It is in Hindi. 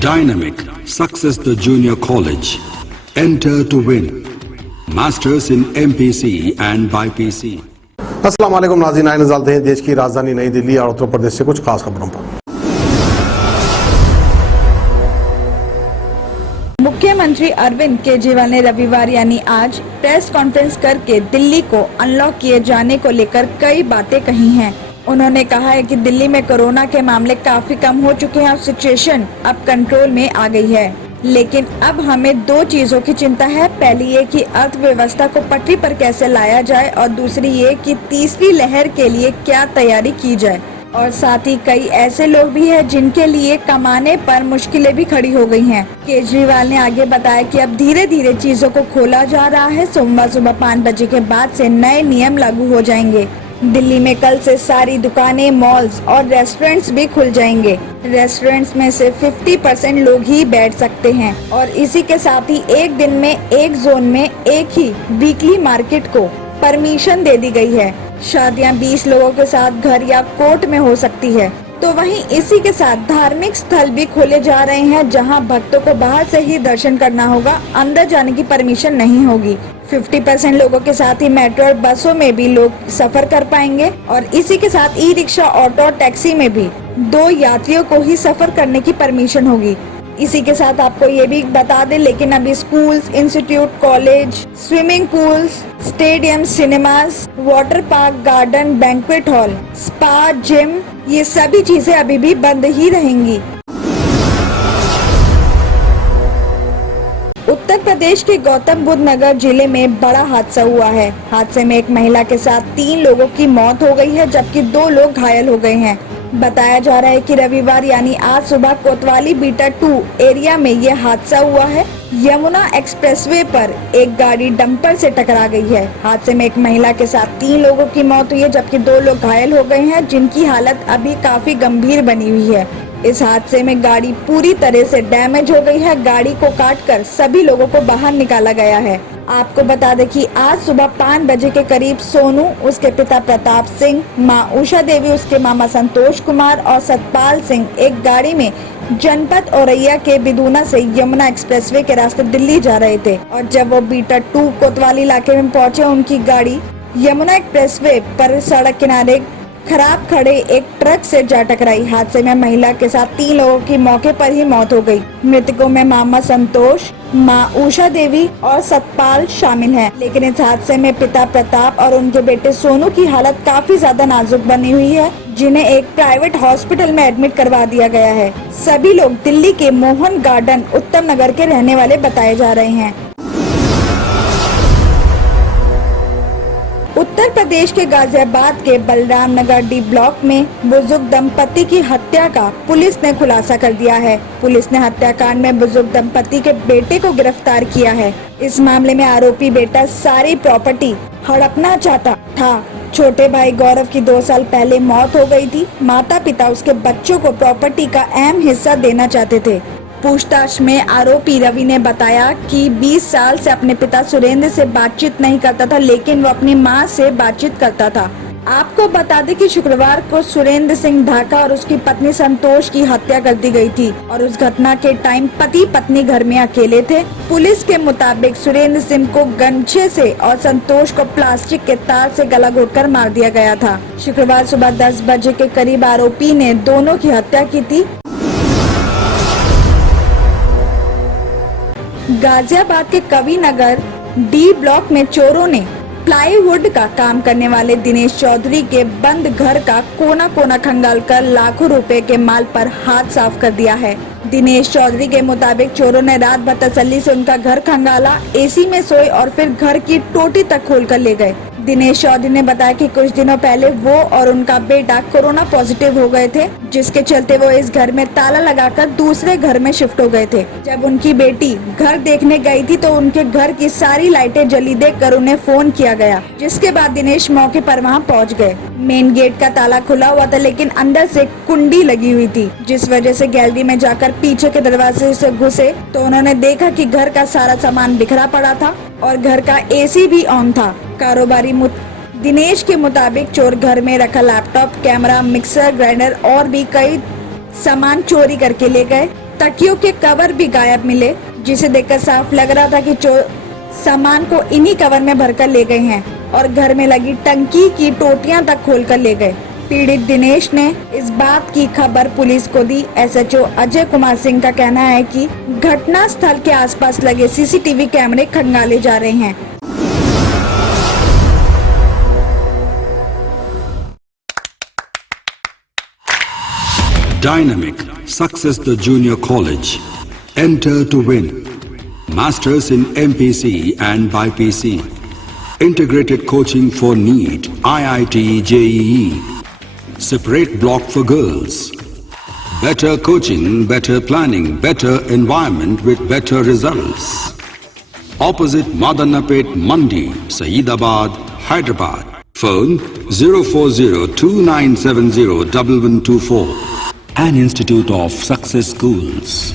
Dynamic Success the Junior College. Enter to win. Masters in MPC and BPC. अस्सलाम वालेकुम नाज़रीन, आइए नज़र डालते हैं देश की राजधानी नई दिल्ली और उत्तर प्रदेश से कुछ खास खबरों पर। मुख्यमंत्री अरविंद केजरीवाल ने रविवार यानी आज प्रेस कॉन्फ्रेंस करके दिल्ली को अनलॉक किए जाने को लेकर कई बातें कही हैं। उन्होंने कहा है कि दिल्ली में कोरोना के मामले काफी कम हो चुके हैं और सिचुएशन अब कंट्रोल में आ गई है, लेकिन अब हमें दो चीजों की चिंता है। पहली ये कि अर्थव्यवस्था को पटरी पर कैसे लाया जाए और दूसरी ये कि तीसरी लहर के लिए क्या तैयारी की जाए। और साथ ही कई ऐसे लोग भी हैं जिनके लिए कमाने पर मुश्किलें भी खड़ी हो गई हैं। केजरीवाल ने आगे बताया कि अब धीरे धीरे चीजों को खोला जा रहा है। सोमवार सुबह 5 बजे के बाद से नए नियम लागू हो जाएंगे। दिल्ली में कल से सारी दुकानें, मॉल्स और रेस्टोरेंट्स भी खुल जाएंगे। रेस्टोरेंट्स में से 50% लोग ही बैठ सकते हैं और इसी के साथ ही एक दिन में एक जोन में एक ही वीकली मार्केट को परमिशन दे दी गई है। शादियां 20 लोगों के साथ घर या कोर्ट में हो सकती है। तो वहीं इसी के साथ धार्मिक स्थल भी खोले जा रहे हैं, जहां भक्तों को बाहर से ही दर्शन करना होगा, अंदर जाने की परमिशन नहीं होगी। 50% लोगों के साथ ही मेट्रो और बसों में भी लोग सफर कर पाएंगे और इसी के साथ ई रिक्शा, ऑटो और टैक्सी में भी 2 यात्रियों को ही सफर करने की परमिशन होगी। इसी के साथ आपको ये भी बता दें, लेकिन अभी schools, institute, college, swimming pools, stadium, cinemas, water park, garden, banquet hall, spa, gym, ये सभी चीजें अभी भी बंद ही रहेंगी। उत्तर प्रदेश के गौतम बुद्ध नगर जिले में बड़ा हादसा हुआ है। हादसे में एक महिला के साथ 3 लोगों की मौत हो गई है, जबकि 2 लोग घायल हो गए हैं। बताया जा रहा है कि रविवार यानी आज सुबह कोतवाली बीटा 2 एरिया में ये हादसा हुआ है। यमुना एक्सप्रेसवे पर एक गाड़ी डंपर से टकरा गई है। हादसे में एक महिला के साथ 3 लोगों की मौत हुई है, जबकि 2 लोग घायल हो गए हैं, जिनकी हालत अभी काफी गंभीर बनी हुई है। इस हादसे में गाड़ी पूरी तरह से डैमेज हो गई है। गाड़ी को काटकर सभी लोगों को बाहर निकाला गया है। आपको बता दें कि आज सुबह 5 बजे के करीब सोनू, उसके पिता प्रताप सिंह, मां उषा देवी, उसके मामा संतोष कुमार और सतपाल सिंह एक गाड़ी में जनपद औरैया के बिदुना से यमुना एक्सप्रेसवे के रास्ते दिल्ली जा रहे थे और जब वो बीटा 2 कोतवाली इलाके में पहुंचे, उनकी गाड़ी यमुना एक्सप्रेसवे पर सड़क किनारे खराब खड़े एक ट्रक से जा टकराई। हादसे में महिला के साथ 3 लोगों की मौके पर ही मौत हो गई। मृतकों में मामा संतोष, मां उषा देवी और सतपाल शामिल हैं। लेकिन इस हादसे में पिता प्रताप और उनके बेटे सोनू की हालत काफी ज्यादा नाजुक बनी हुई है, जिन्हें एक प्राइवेट हॉस्पिटल में एडमिट करवा दिया गया है। सभी लोग दिल्ली के मोहन गार्डन उत्तम नगर के रहने वाले बताए जा रहे हैं। उत्तर प्रदेश के गाजियाबाद के बलराम नगर डी ब्लॉक में बुजुर्ग दंपति की हत्या का पुलिस ने खुलासा कर दिया है। पुलिस ने हत्याकांड में बुजुर्ग दंपति के बेटे को गिरफ्तार किया है। इस मामले में आरोपी बेटा सारी प्रॉपर्टी हड़पना चाहता था। छोटे भाई गौरव की 2 साल पहले मौत हो गई थी। माता पिता उसके बच्चों को प्रॉपर्टी का अहम हिस्सा देना चाहते थे। पूछताछ में आरोपी रवि ने बताया कि 20 साल से अपने पिता सुरेंद्र से बातचीत नहीं करता था, लेकिन वो अपनी मां से बातचीत करता था। आपको बता दें कि शुक्रवार को सुरेंद्र सिंह ढाका और उसकी पत्नी संतोष की हत्या कर दी गई थी और उस घटना के टाइम पति पत्नी घर में अकेले थे। पुलिस के मुताबिक सुरेंद्र सिंह को गमछे से और संतोष को प्लास्टिक के तार से गला घोटकर मार दिया गया था। शुक्रवार सुबह 10 बजे के करीब आरोपी ने दोनों की हत्या की थी। गाजियाबाद के कवि नगर डी ब्लॉक में चोरों ने प्लाईवुड का काम करने वाले दिनेश चौधरी के बंद घर का कोना कोना खंगालकर लाखों रुपए के माल पर हाथ साफ कर दिया है। दिनेश चौधरी के मुताबिक चोरों ने रात भर तसल्ली से उनका घर खंगाला, एसी में सोए और फिर घर की टोटी तक खोलकर ले गए। दिनेश चौधरी ने बताया कि कुछ दिनों पहले वो और उनका बेटा कोरोना पॉजिटिव हो गए थे, जिसके चलते वो इस घर में ताला लगाकर दूसरे घर में शिफ्ट हो गए थे। जब उनकी बेटी घर देखने गई थी तो उनके घर की सारी लाइटें जली देखकर उन्हें फोन किया गया, जिसके बाद दिनेश मौके पर वहां पहुंच गए। मेन गेट का ताला खुला हुआ था, लेकिन अंदर से कुंडी लगी हुई थी, जिस वजह से गैलरी में जाकर पीछे के दरवाजे से घुसे तो उन्होंने देखा कि घर का सारा सामान बिखरा पड़ा था और घर का एसी भी ऑन था। कारोबारी दिनेश के मुताबिक चोर घर में रखा लैपटॉप, कैमरा, मिक्सर ग्राइंडर और भी कई सामान चोरी करके ले गए। तकियों के कवर भी गायब मिले, जिसे देखकर साफ लग रहा था कि चोर सामान को इन्हीं कवर में भरकर ले गए हैं और घर में लगी टंकी की टोटियां तक खोलकर ले गए। पीड़ित दिनेश ने इस बात की खबर पुलिस को दी। एसएचओ अजय कुमार सिंह का कहना है कि घटना स्थल के आसपास लगे सीसीटीवी कैमरे खंगाले जा रहे हैं। Dynamic Success the Junior College. Enter to win. Masters in MPC and BPC. Integrated coaching for NEET, IIT, JEE. Separate block for girls. Better coaching, better planning, better environment with better results. Opposite Madanapet Mandi, Saeedabad, Hyderabad. Phone 04029701124. An Institute of Success Schools.